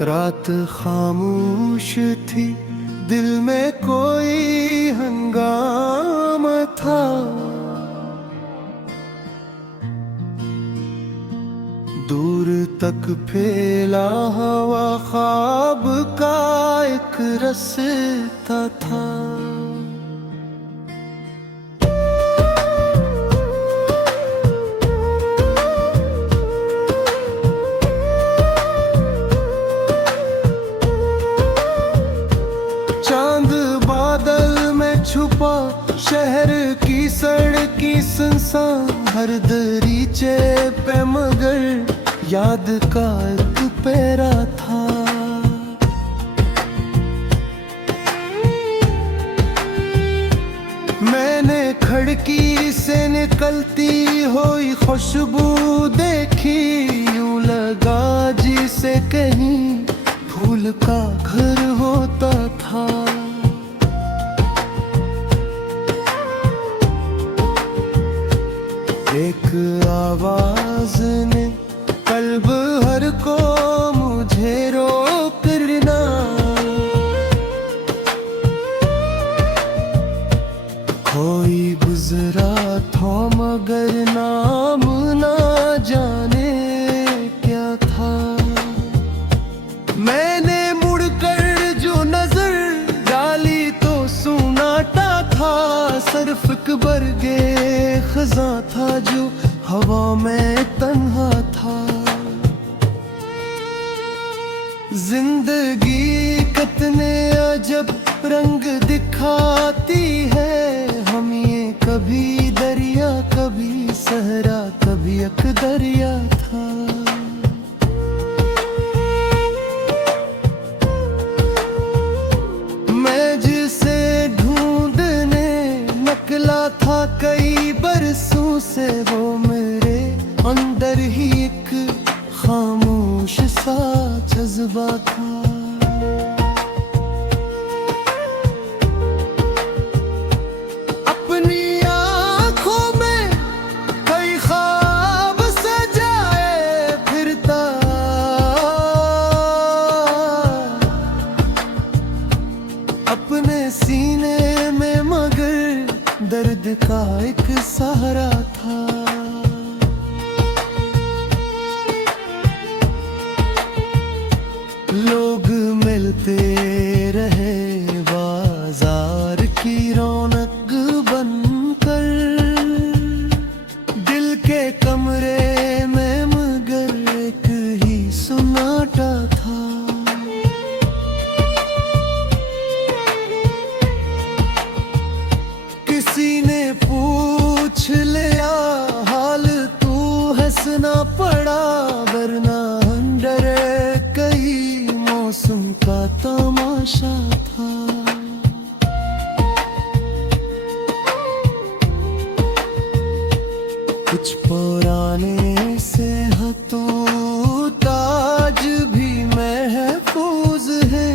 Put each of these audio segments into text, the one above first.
रात खामोश थी, दिल में कोई हंगामा था। दूर तक फैला हवा ख्वाब का एक रास्ता था। चांद बादल में छुपा, शहर की सड़की सुनसान, हर दरीचे पे मगर याद का एक पैरा था। मैंने खिड़की से निकलती हुई खुशबू देखी, यूं लगा जिसे कहीं फूल का घर होता था। एक आवाज ने कल्ब हर को मुझे रोकना, कोई गुजरा था मगर नाम ना जाने क्या था। मैंने मुड़कर जो नजर डाली तो सुनाटा था, सिर्फ बरगे खजा था जो हवा में तन्हा था। जिंदगी कितने अजब रंग दिखाती है, हम ये कभी दरिया कभी सहरा कभी एक दरिया था। मैं जिसे ढूंढने निकला था कई बरसों से, वो मेरे अंदर ही एक खामोश सा जज्बा था। अपनी आंखों में कई ख्वाब सजाए फिरता, अपने सीने में मगर दर्द का एक सहारा था। लोग मिलते रहे बाजार की रौनक बनकर, दिल के कमरे में मगर एक ही सुनाटा था। किसी ने पूछ लिया हाल, तू हंसना पड़ा वरना डरे, कई मौसम का तमाशा था। कुछ पुराने से हाथों ताज भी महफूज है,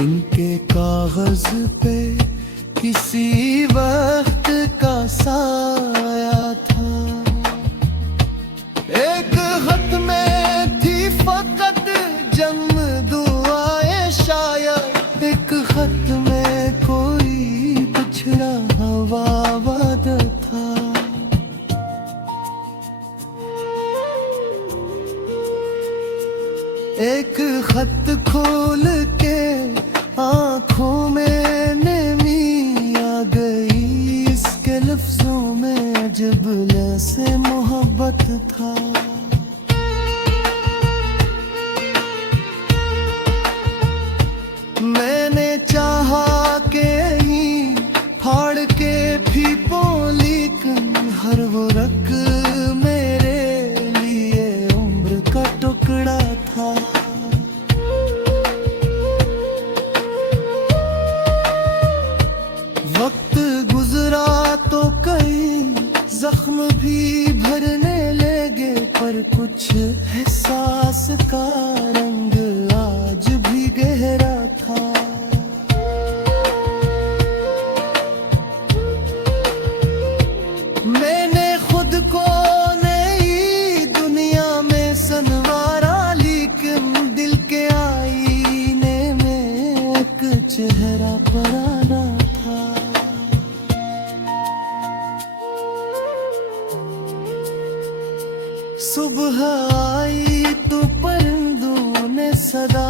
इनके कागज पे किसी वक्त का साया था। एक खत में थी फकत जम दुआएं शायद, एक खत में कोई पिछड़ा हवा वादा था। एक खत खोल के आंखों में नमी आ गई, इसके लफ्जों में अजब से मोहब्बत था। मैंने चाहा के ही फाड़ के फीपों, लेकिन हर वो रग मेरे लिए उम्र का टुकड़ा था। वक्त गुजरा तो कई जख्म भी भरने लगे, पर कुछ एहसास का रंग आज भी गहरा था। मैंने खुद को नई सुबह आई तो परिंदों ने सदा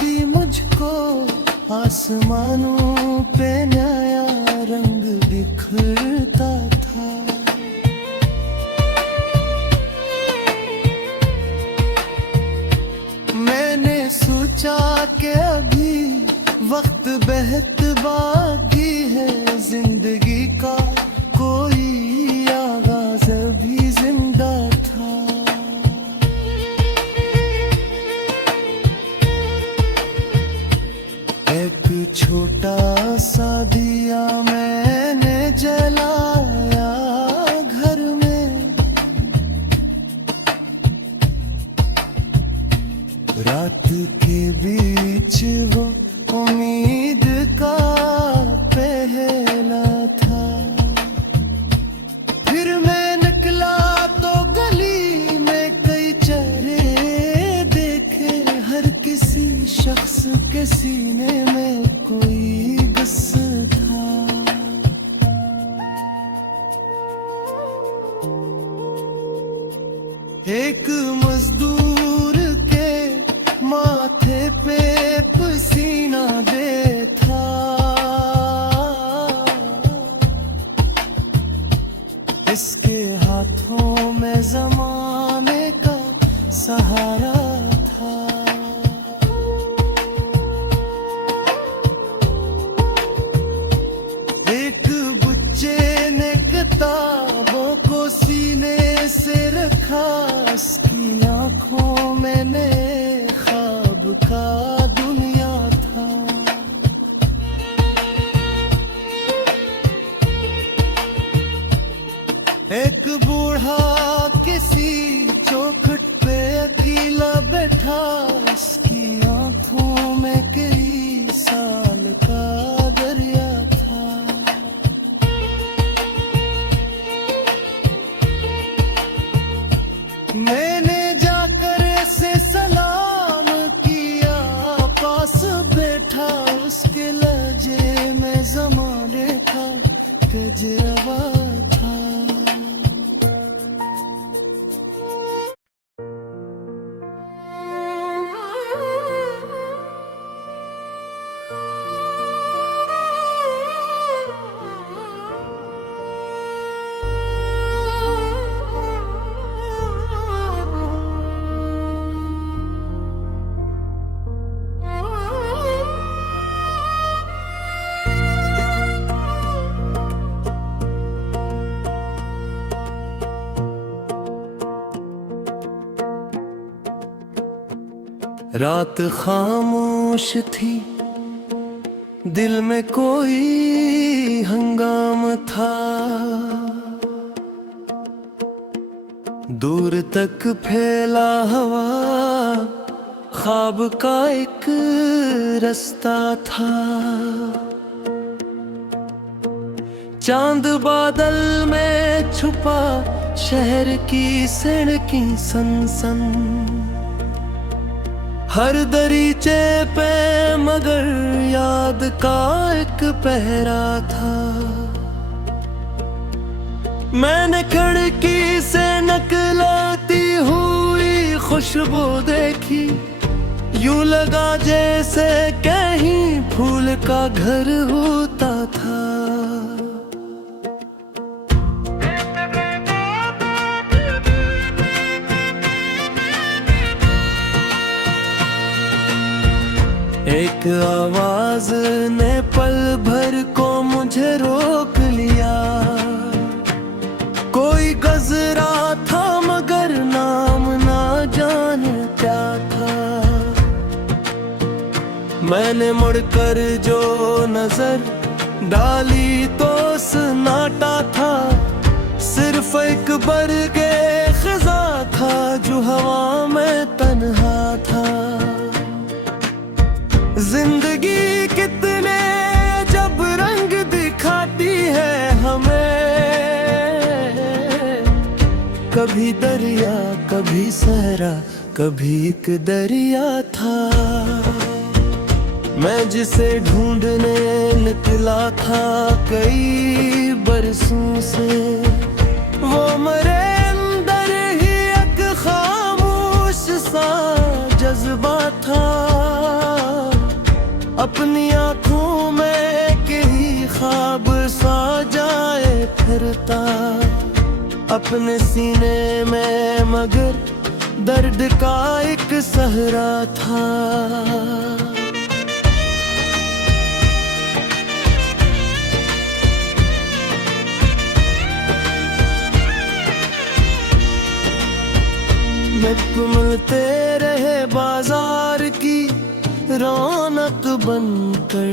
दी मुझको, आसमानों पे नया रंग बिखरता था। मैंने सोचा कि अभी वक्त बेहद बाकी है, जिंदगी का कोई आगाज अभी जिंदा था। एक छोटा सा दिया मैंने जलाया घर में, रात के बीच वो उम्मीद का पहला था। फिर मैं निकला तो गली में कई चेहरे देखे, हर किसी शख्स के सीने में कोई गुस्सा था। एक मजदूर के माथे पे पसीना दे था, इसके हाथों में जमाने का सहारा था। एक बच्चे ने किताबों को सीने से रखा, उसकी आंखों में नए ख्वाब का दुनिया था। एक बूढ़ा किसी चौखट पे अकेला बैठा, उसकी आंखों में कई साल का दरिया था। मैंने जाकर से सलाम किया, पास बैठा, उसके लहजे में ज़माने का गजरवा था। रात खामोश थी, दिल में कोई हंगाम था। दूर तक फैला हवा, ख्वाब का एक रास्ता था। चांद बादल में छुपा, शहर की सड़कें सनसन, हर दरीचे पे मगर याद का एक पहरा था। मैंने खिड़की से नकलाती हुई खुशबू देखी, यूं लगा जैसे कहीं फूल का घर होता था। एक आवाज ने पल भर को मुझे रोक लिया, कोई गजरा था मगर नाम ना जाने क्या था। मैंने मुड़कर जो नजर डाली तो सन्नाटा था, सिर्फ एक बरगे खिजा था जो हवा में तन्हा था। जिंदगी कितने जब रंग दिखाती है हमें, कभी दरिया कभी सहरा कभी एक दरिया था। मैं जिसे ढूंढने निकला था कई बरसों से, वो मेरे अंदर ही एक अपनी आंखों में के ही ख्वाब सा जाए फिरता, अपने सीने में मगर दर्द का एक सहरा था। मिलते रहे बाजार की रौनक बनकर,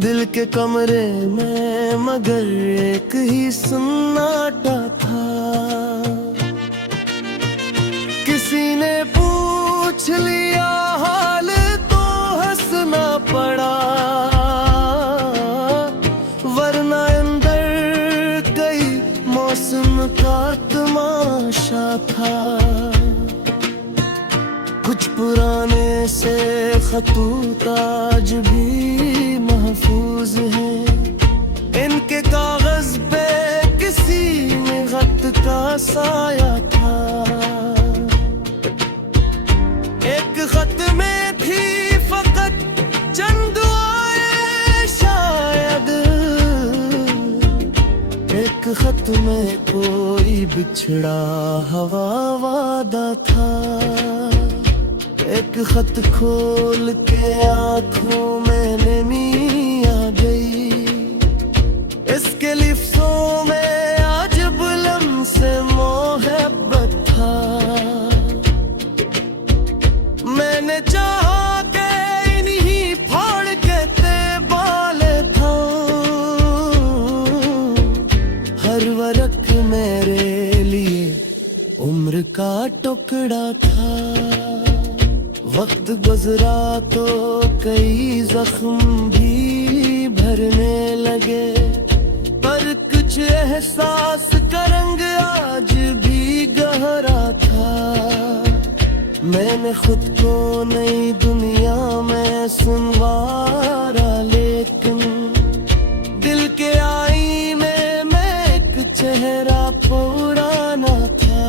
दिल के कमरे में मगर एक ही सन्नाटा था। किसी ने पूछ लिया हाल तो हंसना पड़ा, वरना अंदर कई मौसम का तमाशा था। कुछ पुराने से खतूत आज भी महफूज हैं, इनके कागज पे किसी ने खत का साया था। एक खत में थी फकत चंद दुआएं शायद, एक खत में कोई बिछड़ा हवा वादा था। एक खत खोल के आंखों में नमी आ गई, इसके लिफ्ज़ों में अजब लम्से मोहब्बत था। मैंने चाहा के इन्हीं फाड़ के बाले था, हर वरक मेरे लिए उम्र का टुकड़ा था। वक्त गुजरा तो कई जख्म भी भरने लगे, पर कुछ एहसास का रंग आज भी गहरा था। मैंने खुद को नई दुनिया में सुनवारा, लेकिन दिल के आईने में एक चेहरा पुराना था।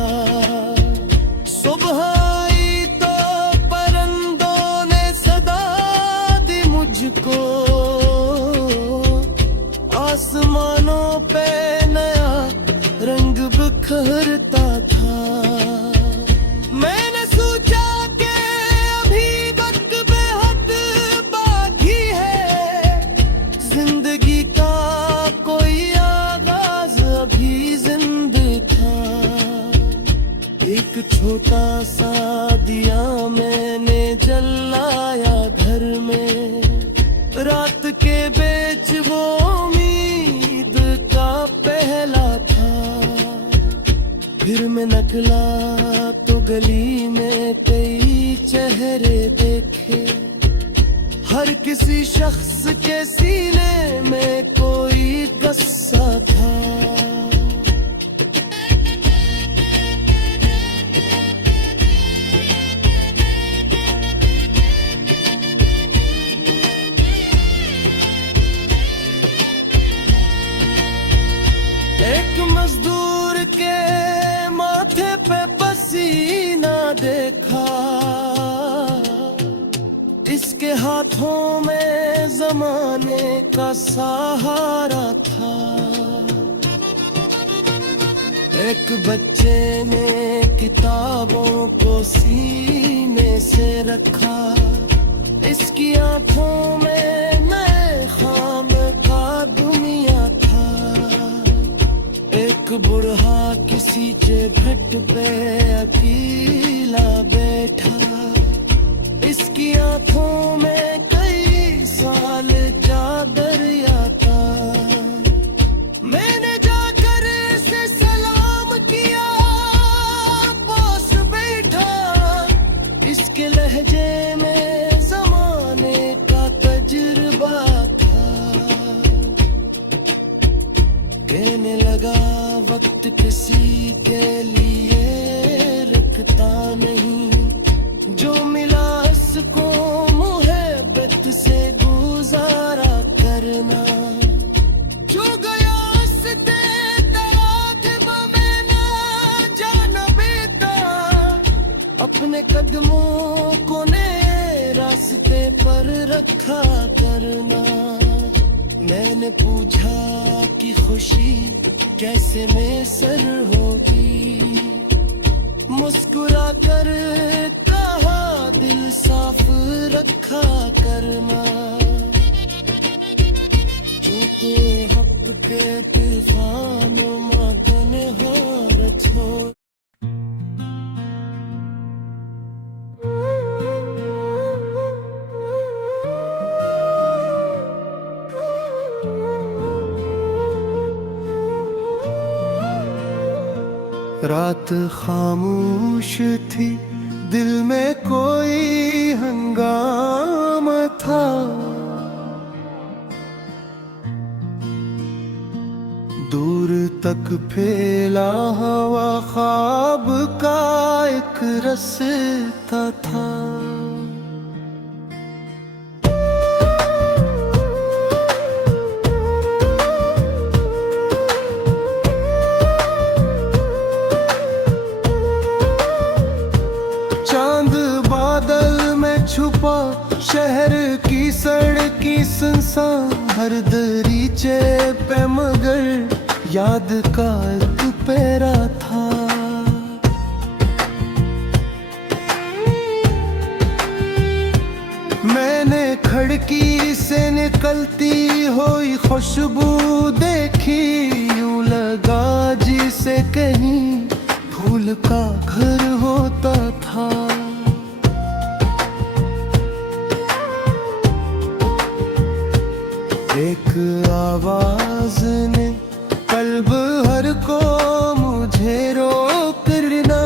सुबह आई तो परिंदों ने सदा दी मुझको, आसमानों पे नया रंग बिखरता था। मैंने सोचा कि अभी वक्त बेहद बाकी है, जिंदगी का कोई आगाज अभी जिंदा था। एक छोटा सा दिया मैंने जलाया घर में, रात के बीच वो उम्मीद का पहला था। फिर मैं निकला तो गली में कई चेहरे देखे, हर किसी शख्स के सीने में कोई गुस्सा था। एक मजदूर के माथे पे पसीना देखा, इसके हाथों में जमाने का सहारा था। एक बच्चे ने किताबों को सीने से रखा, इसकी आंखों में नए ख्वाब का दुनिया था। एक बूढ़ा किसी चौखट पे अकेला बैठा, इसकी आंखों में कई साल का दरिया था। मैंने जाकर इसे सलाम किया, पास बैठा, इसके लहजे में जमाने का तजुर्बा था। कहने लगा वक्त किसी के लिए रुकता नहीं, जो मिला उसको मुहब्बत से गुजारा करना। जो गया उससे तराजब में ना जाना बेटा, अपने कदमों को नए रास्ते रास्ते पर रखा करना। मैंने पूछा कि खुशी कैसे मैसर होगी, मुस्कुरा कर कहा दिल साफ रखा करना। झूठे हक के तूफान मगन हार छोड़। रात खामोश थी, दिल में कोई हंगामा था। दूर तक फैला हवा ख्वाब का एक रास्ता था। चांद बादल में छुपा, शहर की सड़की सुनसान, हर दरीचे पे मगर याद का एक पैरा था। मैंने खिड़की से निकलती हुई खुशबू देखी, यूं लगा जिसे कहीं फूल का घर होता था। एक आवाज ने कल्ब हर को मुझे रोकना।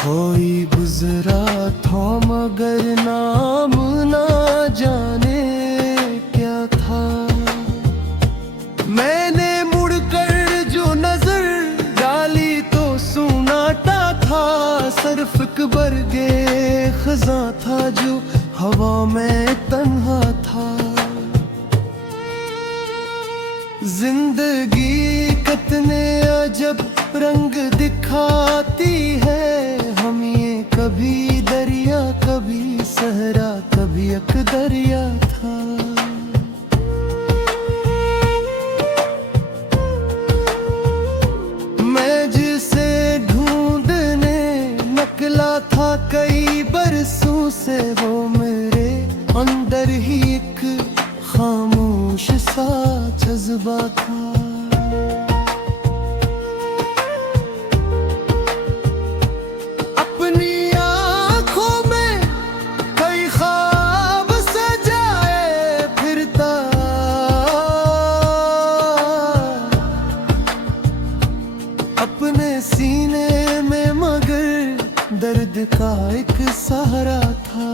कोई गुजरा था मगर नाम ना जाने क्या था। मैंने मुड़कर जो नजर डाली तो सुनाता था, सिर्फ बरगे खजा था जो हवा में तन्हा था। जिंदगी कितने अजब रंग दिखाती है, हम ये कभी दरिया कभी सहरा कभी एक दरिया था। मैं जिसे ढूंढने निकला था कई बरसों से, वो मेरे अंदर ही एक खामोश सा जज्बा था। अपनी आंखों में कई ख्वाब सजाए फिरता, अपने सीने में मगर दर्द का एक सहारा था।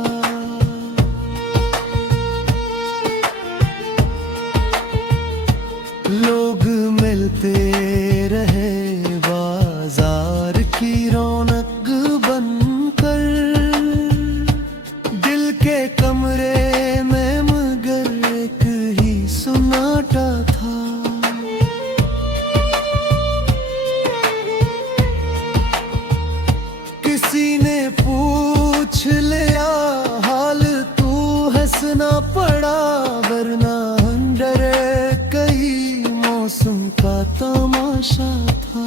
लोग मिलते रहे बाजार की रौनक बनकर, दिल के कमरे में मगर एक ही सन्नाटा था। किसी ने पूछ लिया हाल, तू हंसना पड़ा वरना डरे, कई मौसम का तमाशा था।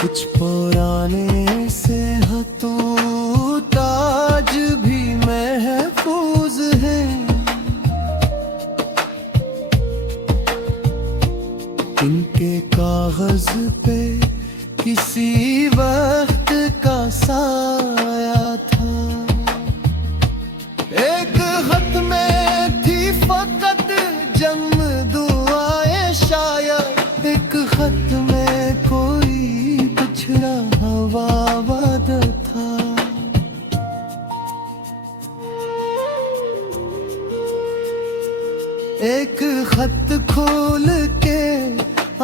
कुछ पुराने से हाथों ताज भी महफूज है, इनके कागज पे किसी वक्त का साया था। एक खत में थी फकत जम दुआएं शायद, एक खत में कोई पिछड़ा हवा वादा था। एक खत खोल के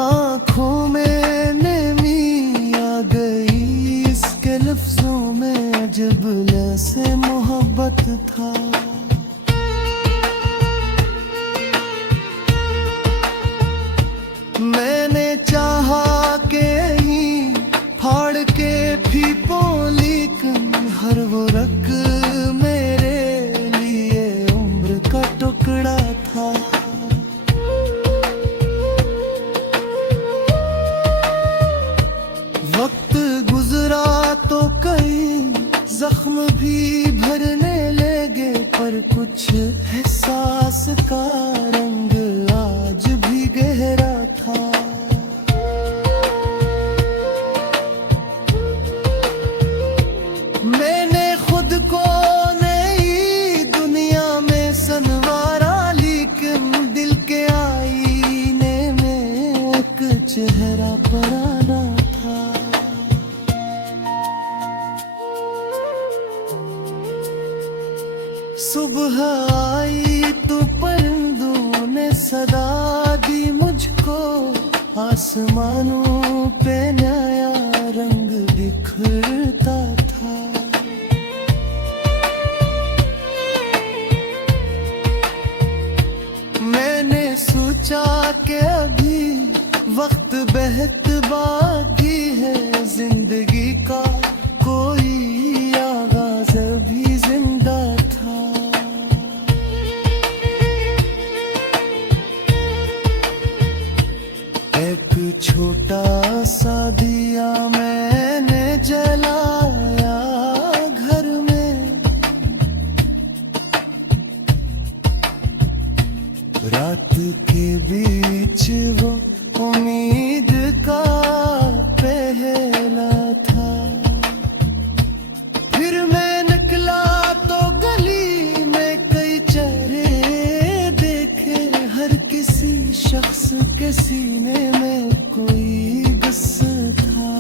आंखों में नमी आ गई, इसके लफ्जों में जब से मोहब्बत था। एहसास का रंग आज भी गहरा था। मैंने खुद को नई दुनिया में संवारा, लेकिन दिल के आईने में एक चेहरा पुराना था। सुबह आई तो परिंदों ने सदा दी मुझको, आसमानों पे नया रंग बिखरता था। मैंने सोचा कि अभी वक्त बेहद बाकी है, जिंदगी का कोई आगाज भी जिंदा था। एक छोटा सा दिया मैंने जलाया घर में, रात के बीच वो उम्मीद का पहला था। फिर मैं निकला तो गली में कई चेहरे देखे, हर किसी शख्स के सीने में कोई गुस्सा था।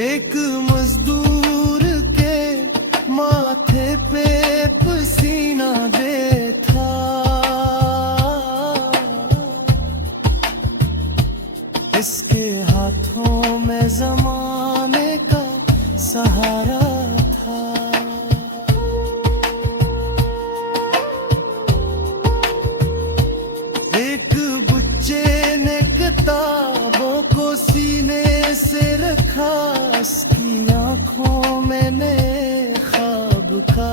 एक मजदूर के माथे पे पसीना दे था, इसके हाथों में जमाने का सहारा था। एक बच्चे ने किताबों को सीने से रखा, उसकी आंखों में ख्वाब का